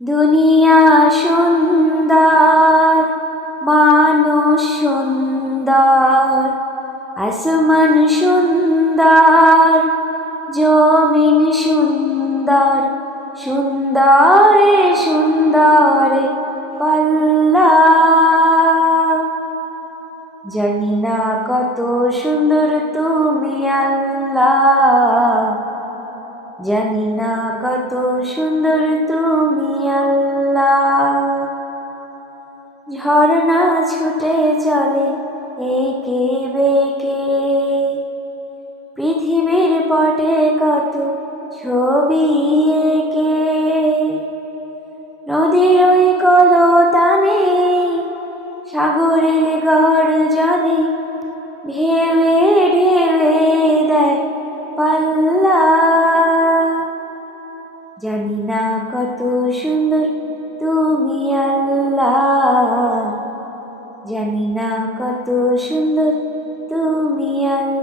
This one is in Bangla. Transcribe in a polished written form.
দুনিয়া সুন্দর, মানুষ সুন্দর, আসমান সুন্দর, জমিন সুন্দর, সুন্দরে সুন্দরে পাল্লা। জানি না কত সুন্দর তুমি আল্লাহ, জানি না কত সুন্দর তুমি আল্লাহ। ঝর্ণা ছুটে চলে একে বেঁকে, পৃথিবীর পটে কত ছবি এঁকে। নদীর ওই কলতানে, সাগরের গর্জনে, ঢেউয়ে ঢেউয়ে দেয় পাল্লা। জানি না কত সুন্দর তুমি আল্লাহ, জানি না কত সুন্দর তুমি আল্লাহ।